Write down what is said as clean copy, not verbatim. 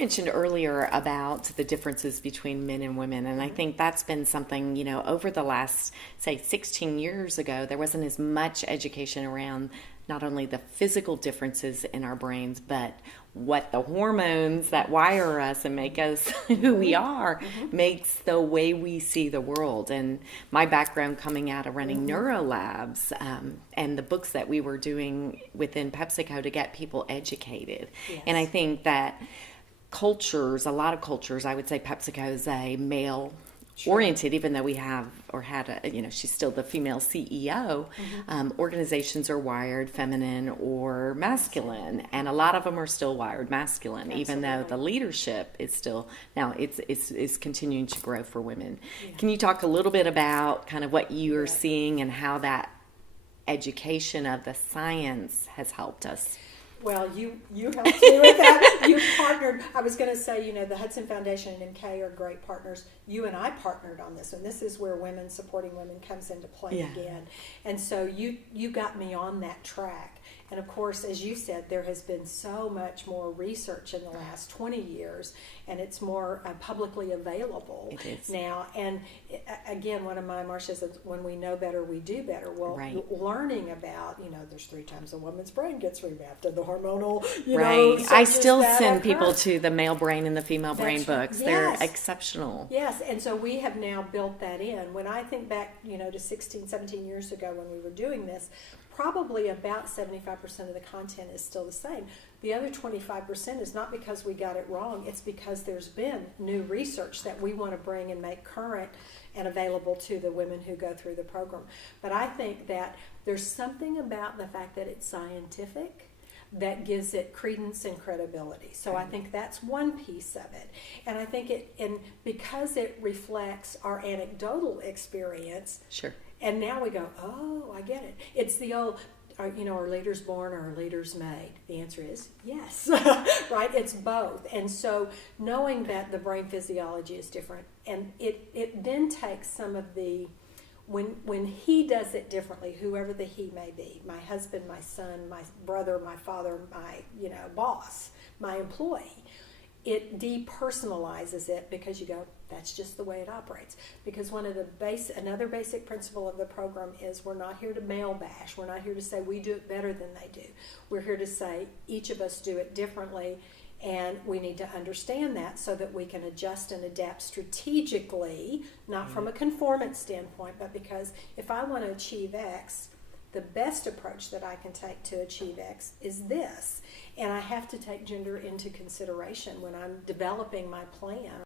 mentioned earlier about the differences between men and women, and I think that's been something, over the last, say, 16 years ago, there wasn't as much education around not only the physical differences in our brains, but what the hormones that wire us and make us who we are makes the way we see the world. And my background coming out of running neurolabs and the books that we were doing within PepsiCo to get people educated. Yes. And I think that cultures, a lot of cultures, I would say PepsiCo is a male oriented, even though we have or had she's still the female CEO. Organizations are wired feminine or masculine, and a lot of them are still wired masculine. Even though the leadership is still now it's continuing to grow for women. Can you talk a little bit about kind of what you are seeing and how that education of the science has helped us? Well, you helped me with that. You partnered. I was going to say, the Hudson Foundation and MK are great partners. You and I partnered on this, and this is where women supporting women comes into play again. And so you got me on that track. And of course, as you said, there has been so much more research in the last 20 years, and it's more publicly available now. And again, one of my Marcia says, when we know better, we do better. Well, learning about, there's 3 times a woman's brain gets revamped, and the hormonal, I still send people to the male brain and the female brain books. Yes. They're exceptional. Yes, and so we have now built that in. When I think back, to 16, 17 years ago when we were doing this, probably about 75% of the content is still the same. The other 25% is not because we got it wrong. It's because there's been new research that we want to bring and make current and available to the women who go through the program. But I think that there's something about the fact that it's scientific that gives it credence and credibility. So I think that's one piece of it. And I think because it reflects our anecdotal experience. Sure. And now we go, oh, I get it. It's the old, are leaders born or are leaders made? The answer is yes, right? It's both. And so knowing that the brain physiology is different, and it then takes some of the, when he does it differently, whoever the he may be, my husband, my son, my brother, my father, my boss, my employee, it depersonalizes it because you go, that's just the way it operates. Because another basic principle of the program is we're not here to male bash. We're not here to say we do it better than they do. We're here to say each of us do it differently, and we need to understand that so that we can adjust and adapt strategically, not from a conformance standpoint, but because if I want to achieve X, the best approach that I can take to achieve X is this. And I have to take gender into consideration when I'm developing my plan.